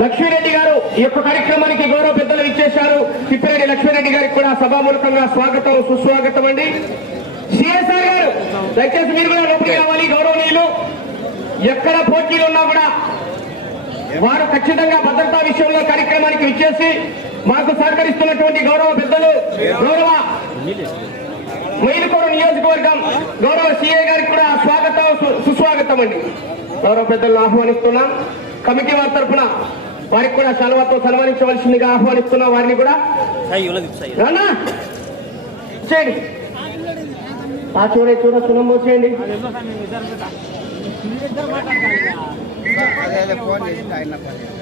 లక్ష్మీరెడ్డి గారు ఈ యొక్క కార్యక్రమానికి గౌరవ పెద్దలు ఇచ్చేశారు. తిప్పిరెడ్డి లక్ష్మీరెడ్డి గారికి కూడా సభామూలకంగా స్వాగతం సుస్వాగతం అండి. సిఎస్ఆర్ గారు దయచేసి మీరు కూడా లోపలికి రావాలి గౌరవనీయులు. ఎక్కడ పోటీలు ఉన్నా కూడా వారు ఖచ్చితంగా భద్రతా విషయంలో కార్యక్రమానికి ఇచ్చేసి మాకు సహకరిస్తున్నటువంటి గౌరవ పెద్దలు గౌరవ మైలుకోడు నియోజకవర్గం గౌరవ సిఐ గారికి కూడా స్వాగతం సు- సుస్వాగతం అండి. గౌరవ పెద్దలను ఆహ్వానిస్తున్నాం. కమిటీ వారి తరఫున వారికి కూడా సెలవుతో సన్మానించవలసిందిగా ఆహ్వానిస్తున్నాం వారిని కూడా చేయండి. ఆ చూడే చూడ సునం పోసేయండి. అదే అదే ఫోన్ చేసి ఆయన ఫోన్ చేసి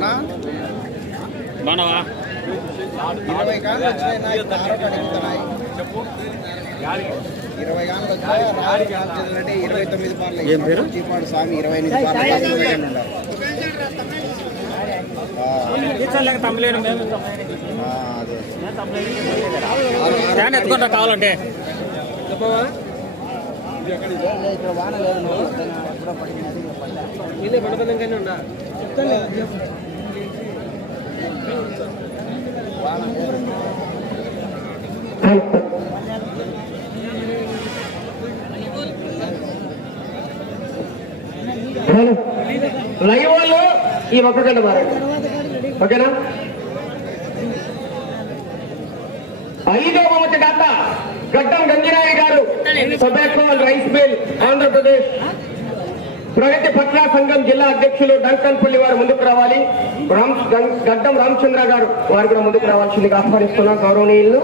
నా బాగున్నావా ఇరవై గాన్లు వచ్చినాయి అడుగుతున్నాయి ఇరవై తొమ్మిది చీపాడు స్వామి ఇరవై ఎనిమిది కావాలంటే. ఇక్కడ వాన లేదు నువ్వు. ఎప్పుడో పడింది వాన లేదు. లైవ్ వాళ్ళు ఈ ఒక్క గంట మారండి ఓకేనా? ఐదో బహుమతి దాత Gaddam Ganjirayi garu tobacco rice mill Andhra Pradesh. ప్రగతి పట్ల సంఘం జిల్లా అధ్యక్షులు డంకన్పల్లి వారు ముందుకు రావాలి. రామ్ గడ్డం రామచంద్ర గారు వారు కూడా ముందుకు రావాల్సిందిగా ఆహ్వానిస్తున్నాం. గౌరవనీయులు.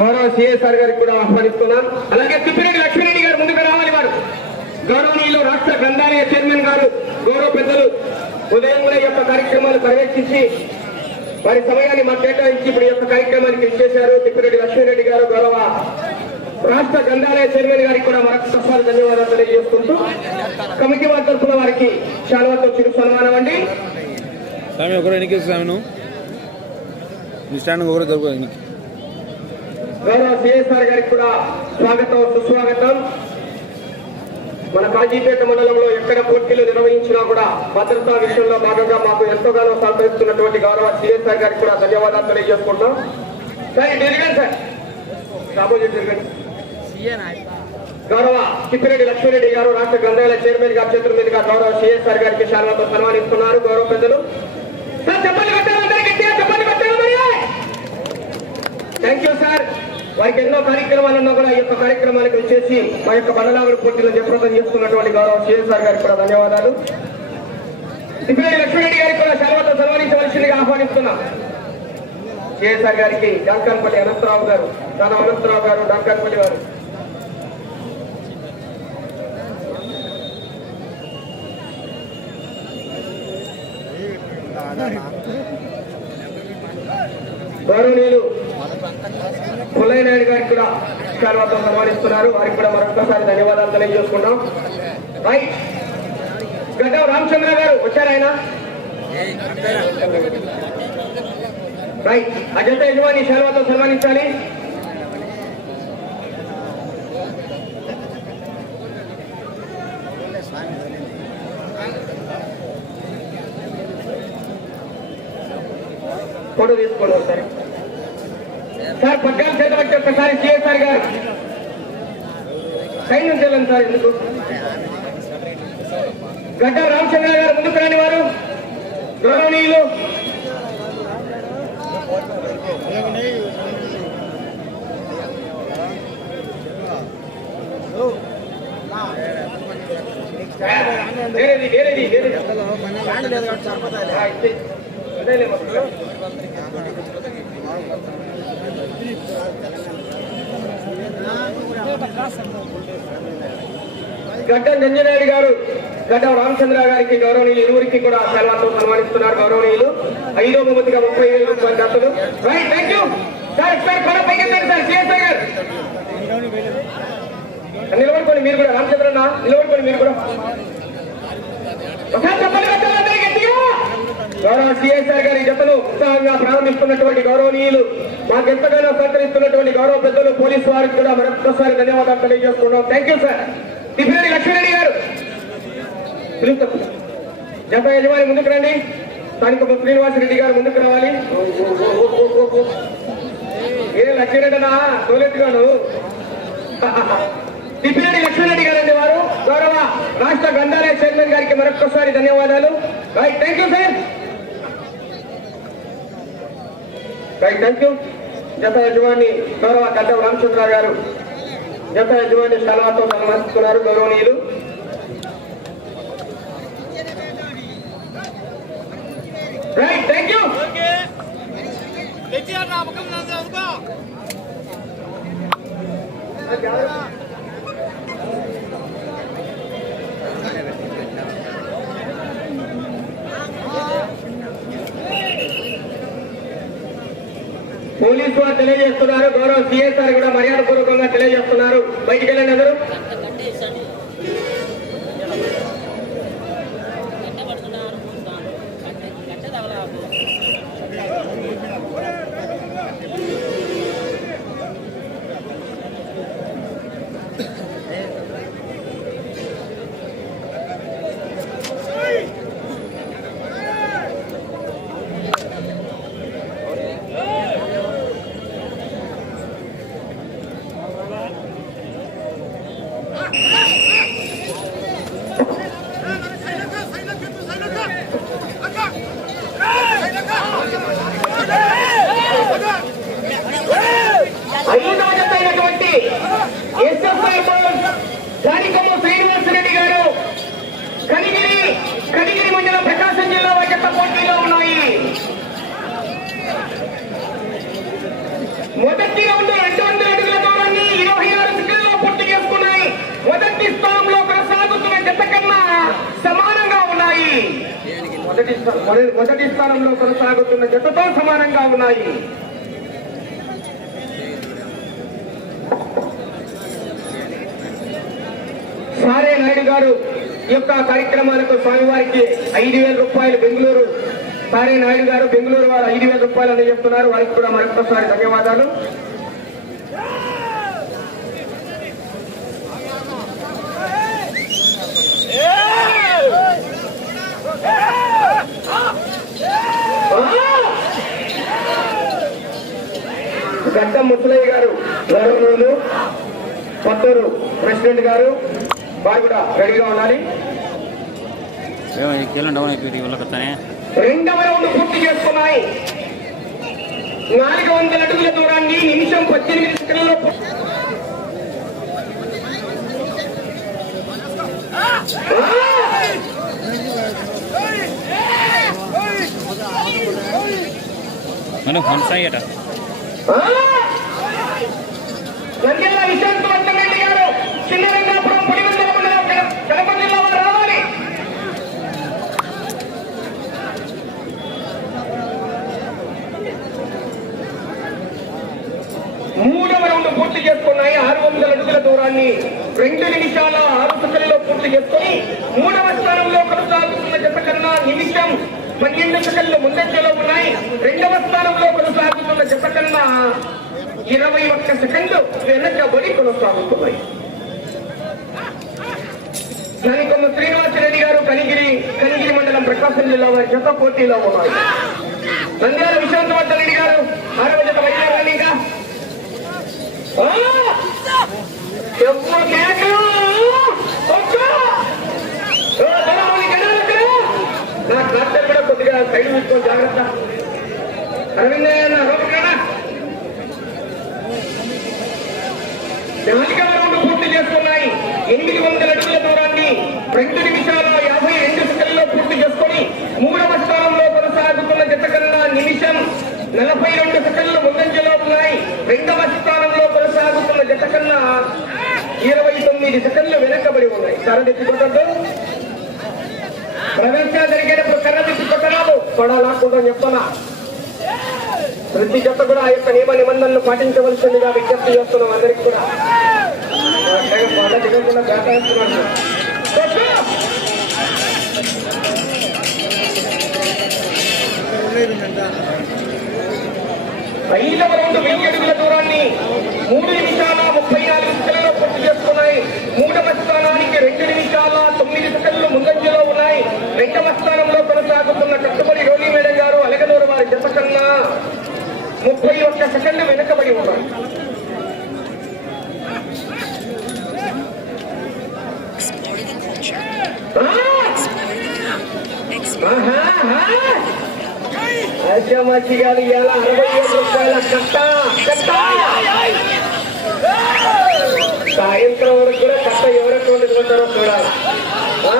గౌరవ సిఎస్ఆర్ గారికి కూడా ఆహ్వానిస్తున్నాం. అలాగే తిప్పిరెడ్డి లక్ష్మీరెడ్డి గారు ముందుకు రావాలి వారు. గౌరవనీయులు రాష్ట్ర గ్రంథాలయ చైర్మన్ గారు గౌరవ పెద్దలు ఉదయం యొక్క కార్యక్రమాలు పర్యవేక్షించి వారి సమయాన్ని మాకు కేటాయించి ఇప్పుడు యొక్క కార్యక్రమానికి ఇచ్చేశారు తిప్పిరెడ్డి లక్ష్మీరెడ్డి గారు గౌరవ రాష్ట్ర గ్రంథాలయ చైర్మన్ గారికి కూడా మరొకసారి ధన్యవాదాలు తెలియజేసుకుంటూ కమిటీ వారి తరఫున వారికి శాలువాతో చిరు సన్మానం అండి. స్వామి ఒకరు ఎన్నికి స్వామి నువ్వు నీ స్టాండ్ ఒకరు గౌరవ సిఎస్ఆర్ గారికి కూడా స్వాగతం సుస్వాగతం. మన కాజీపేట మండలంలో ఎక్కడ పోటీలు నిర్వహించినా కూడా భద్రతా విషయంలో భాగంగా మాకు ఎంతగానో సహకరిస్తున్నటువంటి గౌరవ సిఎస్ఆర్ గారికి కూడా ధన్యవాదాలు తెలియజేసుకుంటాం సార్ ఇటు సార్. రాబోయే గౌరవ కిప్పిరెడ్డి లక్ష్మీరెడ్డి గారు రాష్ట్ర గ్రంథాలయ చైర్మన్ గారి చేతుల మీదుగా గౌరవ సిఎస్ఆర్ గారికి శాలతో సన్మానిస్తున్నారు గౌరవ పెద్దలు. సార్ చెప్పండి చెప్పండి థ్యాంక్ యూ సార్ వారికి ఎన్నో కార్యక్రమాలు ఉన్నా కూడా ఈ యొక్క కార్యక్రమానికి వచ్చేసి మా యొక్క బండలాగుడు పోటీలో జయప్రదం చేసుకున్నటువంటి గౌరవ సిఎస్ఆర్ గారికి కూడా ధన్యవాదాలు. సిపిఐ లక్ష్మీరెడ్డి గారికి కూడా సెలవుతో సన్మానించవలసిందిగా ఆహ్వానిస్తున్నాం. సిఎస్ఆర్ గారికి డాంకన్పల్లి అనంతరావు గారు తన అనంతరావు గారు డాక్టర్పల్లి గారు గౌరవనీయులు పుల్లయ్య నాయుడు గారికి కూడా శాల్వాతో సన్మానిస్తున్నారు. వారికి కూడా మరొకసారి ధన్యవాదాలు తెలియజేసుకుంటాం రైట్. గడ్డం రామచంద్ర గారు వచ్చారు ఆయన? రైట్. అజంత యజమాని శర్వాతో సన్మానించాలి. ఫోటో తీసుకోండి ఒకసారి. సార్ పగ్గాలు చేత వచ్చి ఒక్కసారి సిఎస్ఆర్ గారు. సైన్ ఉంచాలని సార్ ఎందుకు? గడ్డ రామచంద్ర గారు ముందుకు రాని వారు గౌరవనీయులు. వేరేది వేరేది వేరేది సరిపోతాయి ఆ, ఇచ్చే. అదేలే మొత్తం. గడ్డం జంజనాయుడు గారు గడ్డం రామచంద్ర గారికి గౌరవనీయులు ఇరువురికి కూడా సెలవుతో సన్మానిస్తున్నారు గౌరవనీయులు. ఐదో బహుమతిగా ముప్పై వేల రూపాయల దత్తలు right thank you sir sir sir CSI garu నిలబడుకోండి మీరు కూడా రామచంద్ర అన్న నిలబడుకోండి మీరు కూడా. ఒకసారి చెప్పండి గౌరవ సిఎస్ఆర్ గారి జతను ఉత్సాహంగా ప్రారంభిస్తున్నటువంటి గౌరవనీయులు. మాకు ఎంతగానో సహకరిస్తున్నటువంటి గౌరవ పెద్దలు పోలీసు వారికి కూడా మరొకసారి ధన్యవాదాలు తెలియజేస్తున్నాం thank you sir Tippireddy Lakshmireddy garu. జత యజమాని ముందుకు రండి. స్థానిక శ్రీనివాసరెడ్డి గారు ముందుకు రావాలి. ఏ లక్ష్మీరెడ్డినా తోలెట్టు గారు తిప్పిరెడ్డి లక్ష్మీరెడ్డి గారండి వారు. గౌరవ రాష్ట్ర గ్రంథాలయ చైర్మన్ గారికి మరొకసారి ధన్యవాదాలు. Right thank you sir right thank you జత యజమాని గౌరవ గడ్డం రామచంద్ర గారు. జత యజమాని సలహాతో సన్మానిస్తున్నారు గౌరవనీయులు. రైట్ థ్యాంక్ యూ పోలీసు వారు తెలియజేస్తున్నారు. గౌరవ సిఎస్ఆర్ కూడా మర్యాద పూర్వకంగా తెలియజేస్తున్నారు. బయటికి వెళ్ళండి అందరూ ఐదవ జత అయినటువంటి ఎస్ఎఫ్ఐ దానికమ్మ శ్రీనివాసరెడ్డి గారు కనిగిరి కనిగిరి మండలం ప్రకాశం జిల్లా వారి పోటీలో ఉన్నాయి. మొదటి రౌండ్ రెండు వందల అడుగుల దూరాన్ని ఇరవై ఆరు సెకండ్లో పూర్తి చేసుకున్నాయి. మొదటి స్థానంలో కొనసాగుతున్న జత కన్నా సమానంగా ఉన్నాయి. మొదటి- మొదటి స్థానంలో కొనసాగుతున్న జతతో సమానంగా ఉన్నాయి. సారే నాయుడు గారు ఈ యొక్క కార్యక్రమాలకు స్వామివారికి ఐదు వేల రూపాయలు బెంగళూరు సారే నాయుడు గారు బెంగళూరు వారు ఐదు వేల రూపాయలు అని చెప్తున్నారు వారికి కూడా మరొకసారి ధన్యవాదాలు. గడ్డ ముసలయ్య గారు గౌరవనీయులు కొత్తూరు ప్రెసిడెంట్ గారు వారు కూడా రెడీగా ఉండాలి. కిలో డౌన్ అయిపోయింది వాళ్ళకొస్తానే రెండవ రౌండ్ పూర్తి చేసుకున్నాయి. నాలుగు వందల అడుగుల దూరాన్ని నిమిషం పద్దెనిమిది సెకండ్లలో పూ- మనం కొనసాగట ఆ! నంద్యాల విశాంతవర్ధన్ రెడ్డి గారు చిన్న రంగాపురం పులివెందుల మండలం కడ- కడప జిల్లా వారు రావాలి మూడవ రౌండ్ పూర్తి చేసుకున్నాయి. ఆరు వందల అడుగుల దూరాన్ని రెండు నిమిషాల ఆరు సెకండ్లో పూర్తి చేసుకొని మూడవ స్థానంలో కొనసాగుతున్న జత కన్నా నిమిషం పన్నెండు సెకండ్లు ముందంజలో ఉన్నాయి. రెండవ స్థానంలో కొనసాగుతున్న జత కన్నా ఇరవై ఒక్క సెకండ్లు వెనకబడి కొనసాగుతున్నాయి. దానికొమ్మ శ్రీనివాసరెడ్డి గారు కనిగిరి కనిగిరి మండలం ప్రకాశం జిల్లా వారి జత పోటీలో ఉన్నాయి నంద్యాల విశాంతవర్ధన్ రెడ్డి గారు ఆరవ జత బయలుదేరాలి ఇంకా ఆ! చెప్పు కేకలు! కొట్టు! ఓ, బలవాలి గడాలు ఇక్కడ! నా ట్రాక్టర్ కూడా కొద్దిగా సైడ్ చూసుకో జాగ్రత్త అరవిందయ్య రోడ్డు నాలుగవ పూర్తి చేసుకున్నాయి ఎనిమిది వందల అడుగుల దూరాన్ని రెండు నిమిషాల యాభై రెండు సెకండ్లో పూర్తి చేసుకొని మూడవ స్థానంలో కొనసాగుతున్న జత కన్నా నిమిషం నలభై రెండు సెకండ్లు ముందంజలో ఉన్నాయి. రెండవ స్థానంలో ఇరవై తొమ్మిది సెకండ్లు వెనకబడి ఉన్నాయి. కర్ర తెచ్చుకోవద్దు ప్రవేశం జరిగేటప్పుడు కర్ర తెచ్చుకోవరాదు పడాలనుకుంటాం చెప్తున్నా ప్రతి జత కూడా ఆ యొక్క నియమ నిబంధనలు పాటించవలసిందిగా విజ్ఞప్తి చేస్తున్నాం అందరికి కూడా. ఐదవ రౌండ్ వెయ్యి అడుగుల దూరాన్ని మూడు నిమిషాల ముప్పై మూడవ స్థానానికి రెండు నిమిషాల తొమ్మిది సెకండ్లు ముందంజలో ఉన్నాయి. రెండవ స్థానంలో కొనసాగుతున్న కట్టుబడి రోగి మేడం గారు అలగనూరు వారి జత కన్నా ముప్పై ఒక్క సెకండ్లు వెనుకబడి ఉన్నారు. అచ్చమచ్చి గారు ఇలా అరవై ఏడు రూపాయల కట్ట కట్ట. సాయంత్రం వరకు కూడా కట్ట ఎవరికి వండుకుంటారో చూడాలి ఆ,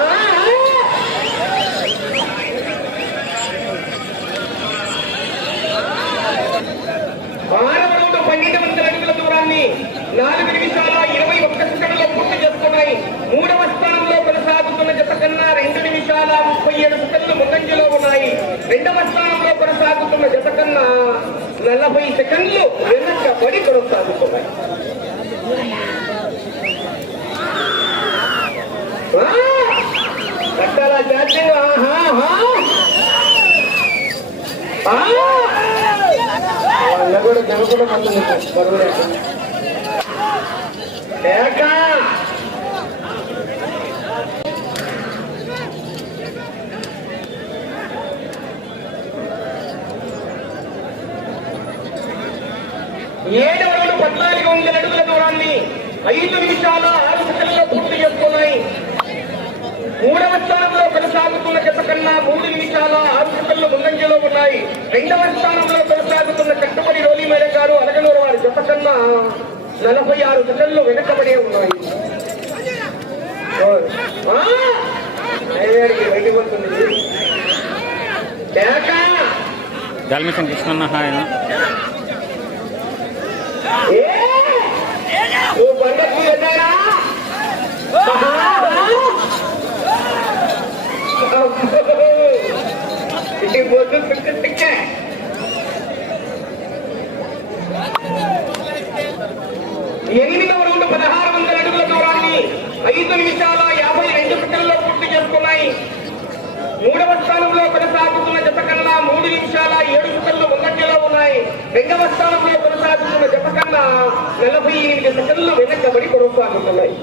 పన్నెండు వందల అడుగుల దూరాన్ని నాలుగు నిమిషాల ఇరవై ఒక్క సెకండ్లో పూర్తి చేసుకున్నాయి మూడవ స్థానంలో కొనసాగుతున్న జత కన్నా రెండు నిమిషాల ముప్పై ఏడు సెకండ్లు ముందంజలో ఉన్నాయి రెండవ స్థానంలో కొనసాగుతున్న జత కన్నా నలభై సెకండ్లు వెనకబడి కొనసాగుతున్నాయి ఆ! కట్టాల జాతీయ ఆహా ఆహా. ఆ! వాళ్ళ కూడా జనకుండా మంది లేక ఏడవ పద్నాలుగు వందల అడుగుల దూరాన్ని ఐదు నిమిషాల ఆరు సెకండ్లో పూర్తి చేసుకున్నాయి మూడవ స్థానంలో కొనసాగుతున్న జత కన్నా మూడు నిమిషాల ఆరు సెకండ్లు ముందంజలో ఉన్నాయి రెండవ స్థానంలో కొనసాగుతున్న కట్టుబడి రోలి మేడం గారు అలగనూరు వారి జత కన్నా నలభై ఆరు సెకండ్లు వెనకబడే ఉన్నాయి! గాలిమిషన్ కృష్ణన్న ఆయన! ఇది పొద్దు తిక్క తిక్క. ఎనిమిదవ రౌండ్ పదహారు వందల అడుగుల దూరాన్ని ఐదు నిమిషాల యాభై రెండు సెకండ్లో పూర్తి చేసుకున్నాయి. మూడవ స్థానంలో కొనసాగుతున్న జత కన్నా మూడు నిమిషాల ఏడు సెకండ్లు ముందంజలో ఉన్నాయి. రెండవ స్థానంలో కొనసాగుతున్న జత కన్నా నలభై ఎనిమిది సెకండ్లు వెనకబడి కొనసాగుతున్నాయి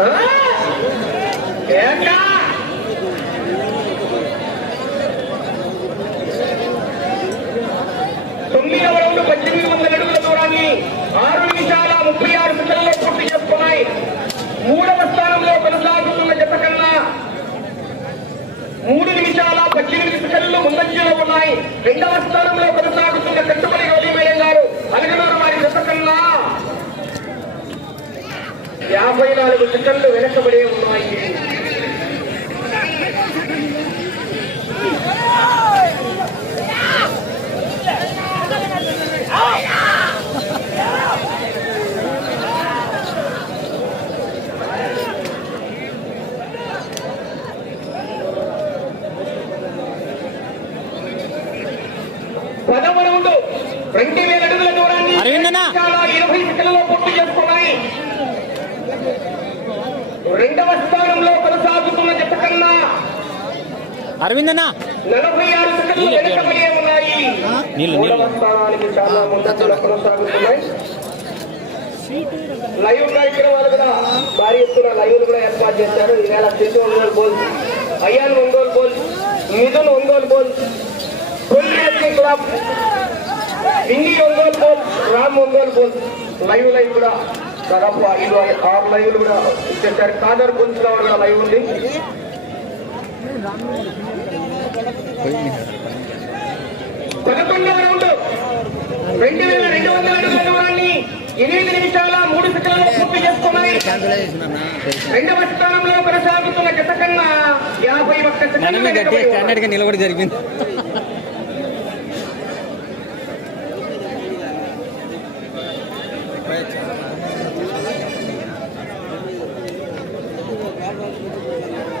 ఆ? ఏంటా? తొమ్మిదవ రౌండ్ పద్దెనిమిది వందల అడుగుల దూరాన్ని ఆరు నిమిషాల ముప్పై ఆరు సెకండ్లో పూర్తి చేసుకున్నాయి మూడవ స్థానంలో కొనసాగుతున్న జత కన్నా మూడు నిమిషాల పద్దెనిమిది సెకండ్లు ముందంజలో ఉన్నాయి రెండవ స్థానంలో కొనసాగుతున్న కట్టుబడి గౌరీ మేడం గారు అలగనూరు వారి జత కన్నా యాభై నాలుగు సెకండ్లు వెనకబడే ఉన్నాయి పదవ రౌండ్ రెండు వేల అడుగుల దూరాన్ని అరవిందనా? రెండవ స్థానంలో కొనసాగుతున్న జత కన్నా అరవింద్ అన్న నలభై ఆరు సెకండ్లు వెనుకబడి ఉన్నాయి. నీళ్ళు, మూడవ. స్థానానికి చాలా ముందంజలో కొనసాగుతున్నాయి. లైవ్ కూడా భారీ ఎత్తున లైవ్ కూడా ఏర్పాటు చేశారు. ఈవేళ చేసి Ongole bull Ayyan Ongole bull Mithun Ongole bull club Hindi Ongole bull Ram Ongole bull live live కూడా దాదాపు ఐదు ఆరు లైవ్లు కూడా ఇచ్చేసారు కాదర్ గురించి కూడా లైవ్ ఉంది. పదకొండవ రౌండ్. రెండు వేల రెండు వందల అడుగుల దూరాన్ని ఎనిమిది నిమిషాల మూడు సెకండ్లలో పూర్తి చేసుకున్నాయి రెండవ స్థానంలో కొనసాగుతున్న జత కన్నా యాభై ఒక్క నిలబడి జరిగింది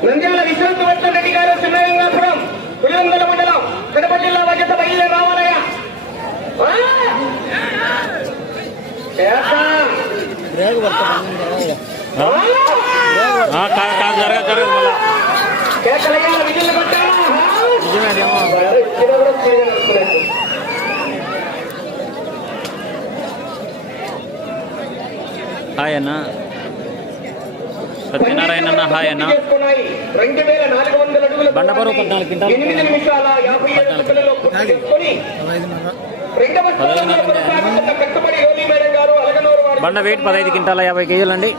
నంద్యాల విశ్రాంతి వర్షం రెడ్డి గారు చిన్నరంగాపురం పులివందల మండలం కడప జిల్లా వజత బయలు రావాలి ఆ, కాదు కాదు జరగదు జరగదు మళ్ళా కేకలయ్యాల విజులు కొట్టాలా నిజమే అదేమో ఇచ్చిన కూడా స్పీడ్గా నడుస్తున్నట్టు. హాయ్ అన్న. సత్యనారాయణ అన్న హాయ్ అన్న. దూరాన్ని పద్నాలుగు క్వింటాలు. బండ వెయిట్ పదహైదు క్వింటాల యాభై కేజీలు అండి.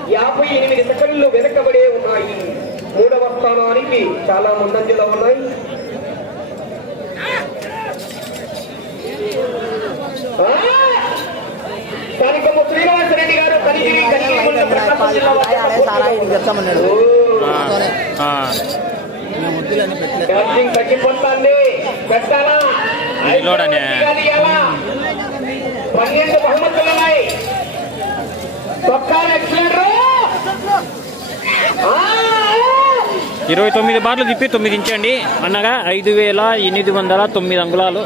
మూడవ స్థానానికి చాలా ముందంజలో ఉన్నాయి. తగ్గిపోతుంది పెట్టాలా? పన్నెండు బహుమతులు ఉన్నాయి! ఇరవై తొమ్మిది బార్లు తిప్పి తొమ్మిది ఇంచండి అనగా ఐదు వేల ఎనిమిది వందల తొమ్మిది అంగుళాలు.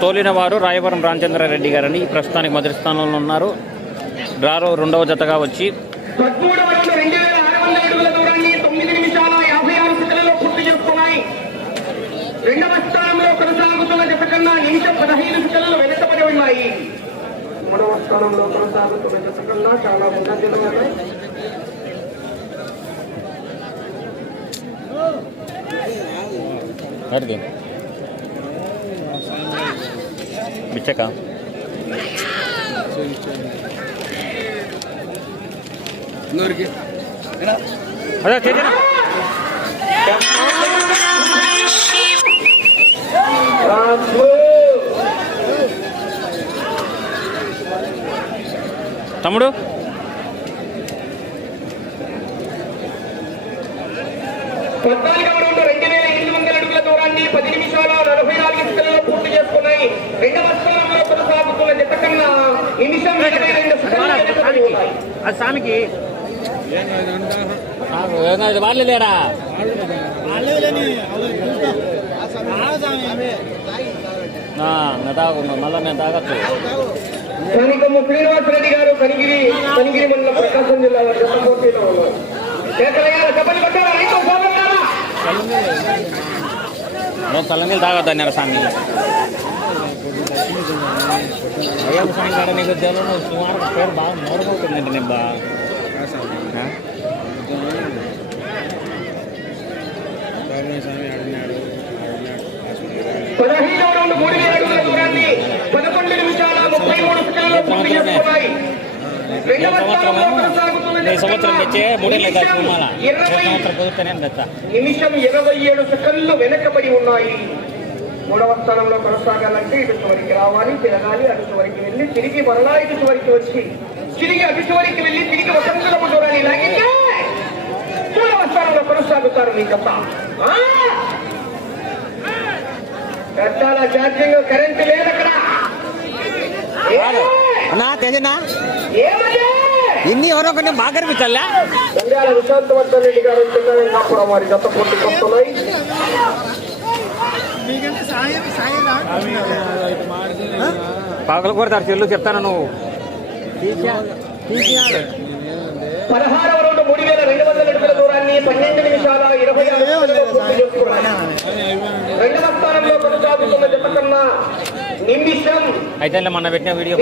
తోలిన వారు రాయవరం రామచంద్రారెడ్డి గారని ప్రస్తుతానికి మొదటి స్థానంలో ఉన్నారు. డ్రాలో రెండవ జతగా వచ్చి పదమూడవ రౌండ్ రెండు వేల ఆరు వందల అడుగుల దూరాన్ని తొమ్మిది నిమిషాల యాభై ఆరు సెకండ్లలో పూర్తి చేసుకున్నాయి. రెండవ స్థానంలో కొనసాగుతున్న జత కన్నా నిమిషం పదహైదు సెకండ్లు వెనుకబడి ఉన్నాయి. మూడవ స్థానంలో కొనసాగుతున్న జత కన్నా చాలా ముందంజలో ఉన్నాయి. అడిగి బిచ్చక ఇంకోరికి అదే తమ్ముడు పద్నాలుగవ రౌండ్ రెండు వేల ఎనిమిది వందల అడుగుల దూరాన్ని పది నిమిషాల నలభై నాలుగు సెకండ్లలో చేసుకున్నాయి రెండవ స్థానంలో కొనసాగుతున్న జత కన్నా నిమిషం ఇరవై రెండు. సెకండ్లు ఉన్నాయి. స్వామికి. వాళ్ళు లేరా మళ్ళీ నేను తాగచ్చు. స్థానికము శ్రీనివాసరెడ్డి గారు కనిగిరి కనిగిరి మండలం ప్రకాశం జిల్లా వారి జత పోటీలో ఉన్నారు రైతు సోదరులారా. చల్లనీళ్ళు స్వామి. అయ్యప్ప స్వామి కాడ జనం నువ్వు సుమారు పేరు బాగా మోరమవుతుందండి నేను బా ఆ? స్వామి ఆడినాడు ఆడినాడు పదహైదవ రౌండ్ మూడు వేల అడుగుల దూరాన్ని పదకొండు నిమిషాల ముప్పై మూడు సెకండ్లలో పూర్తి చేసుకున్నాయి రెండవ స్థానంలో కొనసాగుతున్న ఈ సంవత్సరం తెచ్చే మూడేళ్ళు అవుతా నిమిషం సినిమాల ఇరవై సంవత్సరం కుదురుతానే తెచ్చా నిమిషం ఇరవై ఏడు సెకండ్లు వెనకబడి ఉన్నాయి మూడవ స్థానంలో కొనసాగాలంటే ఇటు చివరికి రావాలి తిరగాలి అటు చివరికి వెళ్ళి తిరిగి మరలా ఇటు చివరికి వచ్చి తిరిగి అటు చివరికి వెళ్ళి తిరిగి వసంతలపు దూరాన్ని లాగితే మూడవ స్థానంలో కొనసాగుతారు మీ ఆ! పెట్టాల ఛార్జింగ్ కరెంట్ లేదు అక్కడ? అన్నా తెజనా? ఇన్ని ఎవరో కొన్ని బాగా కనిపించాలా విశాంతవర్ధన్ రెడ్డి గారు వారి పూర్తి కొడుతున్నాయి పగలు కొడతారు చెల్లు చెప్తాను నువ్వు. పదహారవ రౌండ్ మూడు వేల రెండు వందల అడుగుల దూరాన్ని పన్నెండు నిమిషాల ఇరవై ఆరు సెకండ్లలో పూర్తి చేసుకున్నాయి. రెండవ స్థానంలో కొనసాగుతున్న జత కన్నా నిమిషం. అయితే మొన్న పెట్టిన వీడియో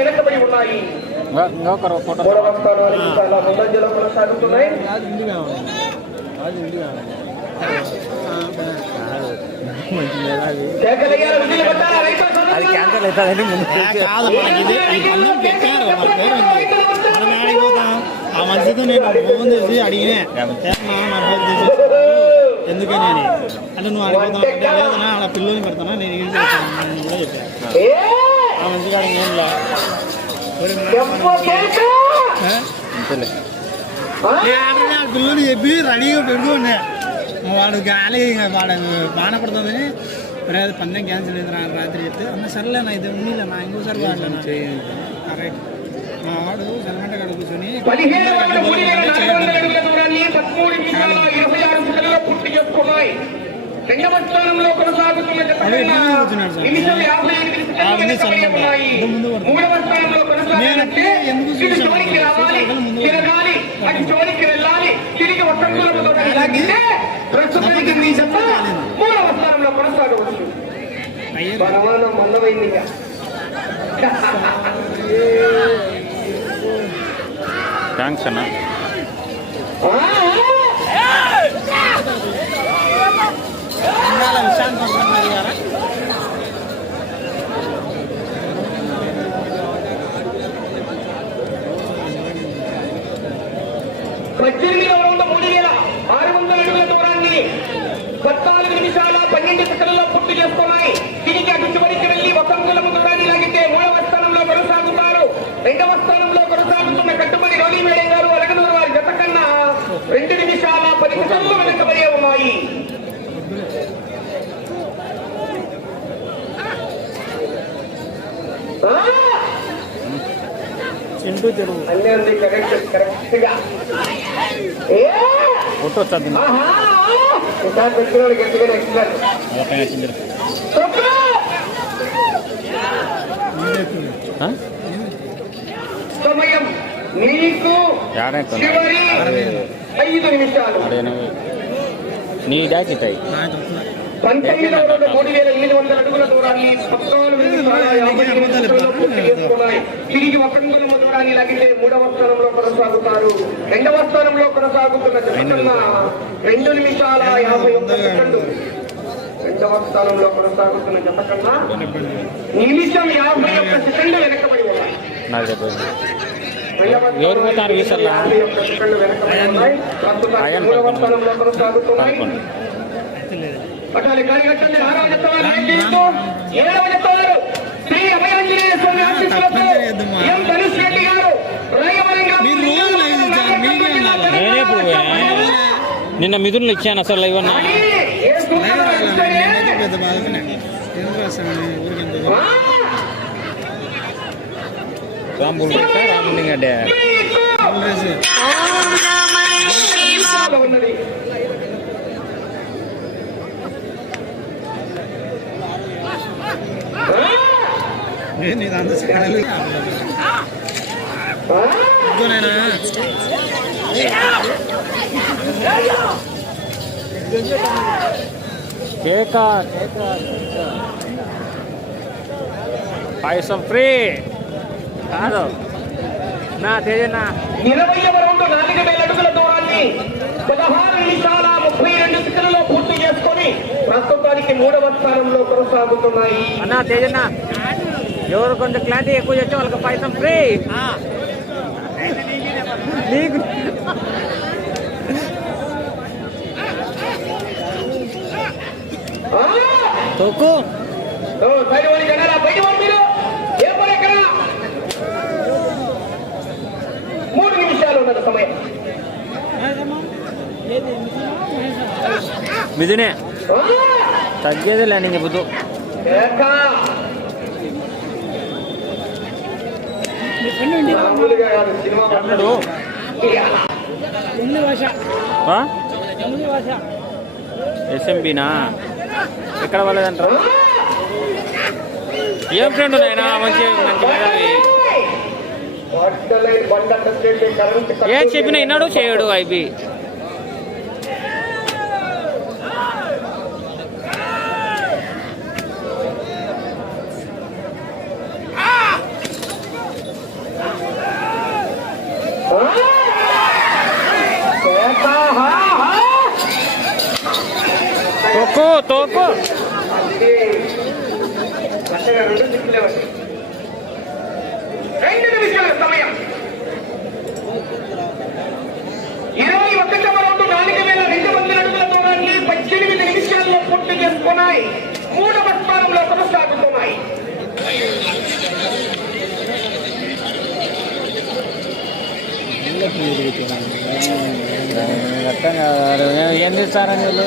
వెనకబడి ఉన్నాయి. మూడవ చాలా ముందంజలో కొనసాగుతున్నాయి కేకలయ్యాల విజులు కొట్టాలా? రైతు సోదరులారా? అది క్యాన్సల్ అవుతుందని ముందు తెలిసి కాదు మనకి ఇది ఇది అన్నం పెట్టారు మన పేరు ఉంది మనం ఆడికి పోతాం ఆ మనిషితో నేను ఫోన్ చేసి అడిగినా ఏమ్మా నా ఫోన్ చేసి ఎందుకని అని అంటే నువ్వు అడిగిపోతావు అంటే లేదన్నా అలా పిల్లల్ని పెడతానా నేను ఏం చేస్తాను అని కూడా చెప్పాను ఏ! ఆ మనిషి కాడ ఏం లే చెప్పు కేక! అంతేలే ఆ? ఆ పిల్లలు చెప్పి రెడీగా పెడుతుండే వాడు గాలి వాడు బాణ పడుతుందని మరి అది పందెం క్యాన్సిల్ అయింది రా రాత్రి చెప్తే అన్న సర్లే నా ఇది ఉన్నీలే నా ఇంకోసారి వాడలేనా రైట్ మా వాడు సెలగంట కాడ కూర్చొని రెండవ స్థానంలో కొనసాగుతున్న మూడవ స్థానంలో కొనసాగాలంటే? జోలికి రావాలి తిరగాలి జోలికి వెళ్ళాలి తిరిగి వసంతులతో ప్రస్తుతానికి మీ జత మూడవ స్థానంలో కొనసాగవచ్చు. పరమాణం మందమైంది. థ్యాంక్స్ అన్న ఆ, విశాంత్ పంపన్నారు కదా పద్దెనిమిదవ రౌండ్ మూడు వేల ఆరు వందల అడుగుల దూరాన్ని పద్నాలుగు నిమిషాల పన్నెండు సెకండ్లలో పూర్తి చేసుకున్నాయి తిరిగి అటు చివరికి వెళ్ళి వసంతులము దూరాన్ని లాగితే మూడవ స్థానంలో కొనసాగుతారు రెండవ స్థానంలో కొనసాగుతున్న కట్టుబడి రవి మేడం గారు అలగనూరు వారి జత కన్నా రెండు సెకండ్లు వెనకబడి ఉన్నాయి. అన్నీ కరెక్ట్ కరెక్ట్గా! ఫోటో వచ్చేది! సమయం. నీకు చివరి ఐదు నిమిషాలు. నీ మూడు వేల ఎనిమిది వందల అడుగుల దూరాన్ని తిరిగి దూరాన్ని లాగితే మూడవ స్థానంలో కొనసాగుతారు. రెండవ స్థానంలో కొనసాగుతున్న జగన్న రెండు నిమిషాల యాభై ఒక్క సెకండ్లు. రెండవ స్థానంలో కొనసాగుతున్న జత కన్నా నిమిషం యాభై ఒక్క సెకండ్లు వెనకబడి ఉన్నాయి. ఎవరు పోతారు కొనసాగుతున్నాయి పదకొండు పట్టాలి కార్యకర్తలు జతవారు శ్రీ అభయాంజనేయ స్వామి ఆశీస్సులతో ఎం ధనుష్ రెడ్డి గారు. నిన్న మిథున్లు ఇచ్చాను అసలు live Bambul perkara mending ada. Ini tante sekali. Gimana? Kekar, kekar, Buy some free. కాదు. నా తేజనా ఇరవైవ రౌండ్ నాలుగు వేల అడుగుల దూరాన్ని పదహారు నిమిషాల ముప్పై రెండు పూర్తి చేసుకొని ప్రస్తుతానికి మూడవ స్థానంలో కొనసాగుతున్నాయి. అన్న తేజన్న ఎవరు కొంచెం క్లారిటీ ఎక్కువ చేస్తే వాళ్ళకి పాయసం ఫ్రీ. నీకు ఆ! తొక్కు. జనాలా బయట మీరు ఏ పని ఎక్కడ మూడు ఏక. మామూలుగా కాదు సినిమా అన్నాడు ఎస్ఎంబినా ఎక్కడ వాళ్ళదంటారు ఏం ఫ్రెండ్ నాయనా మంచి మంచి మేధావి. బట్టలై బండ కట్టేసి కరెంట్ ఏం చెప్పినా విన్నాడు చేయడు ఐబి. తోకు తోకు రెండు నిమిషాల సమయం ఇరవై ఒకటవ రౌండ్ నాలుగు వేల రెండు వందల అడుగుల దూరాన్ని పద్దెనిమిది నిమిషాల్లో పూర్తి చేసుకున్నాయి. మూడవ స్థానంలో కొనసాగుతున్నాయి. అర్థం ఏం చేస్తారని వీళ్ళు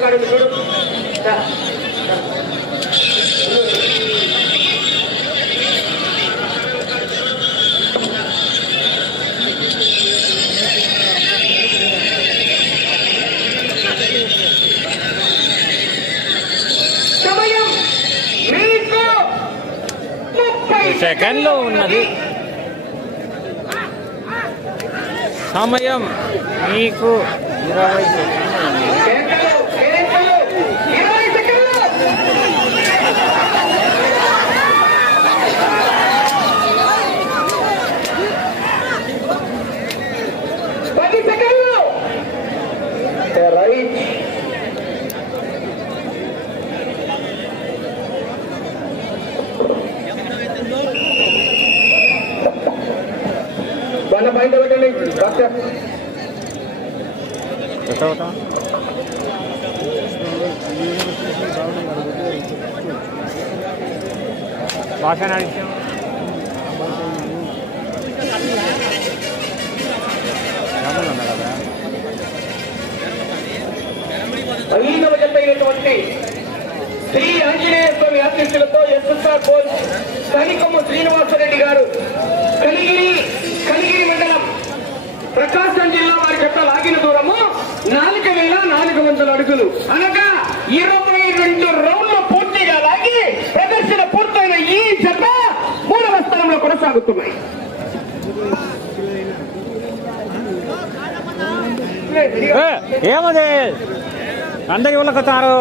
ఉంటాడు చూడు. సెకండ్లో ఉన్నది. సమయం మీకు ఇరవై సెకండ్లు ఉన్నది. గంటలు, గంటలు, ఇరవై సెకండ్లు. పది సెకండ్లు రైట్ బండ బయట పెట్టండి డాక్టర్ ఎక్కడ అవుతాం? భాష నడిచాం ఐదవ జత అయినటువంటి శ్రీ ఆంజనేయ స్వామి ఆశీస్సులతో ఎస్ఎస్ఆర్ కోచ్ కనికొమ్మ శ్రీనివాసరెడ్డి గారు కలిగిరి కలిగిరి మండలం ప్రకాశం జిల్లా వారి జత లాగిన దూరము నాలుగు వేల నాలుగు వందల అడుగులు. అనగా ఇరవై రెండు రౌండ్ల పూర్తిగా లాగి ప్రదర్శన పూర్తయిన ఈ జత మూడవ స్థానంలో కొనసాగుతున్నాయి. ఏమది? అందరికి వాళ్ళకొచ్చారు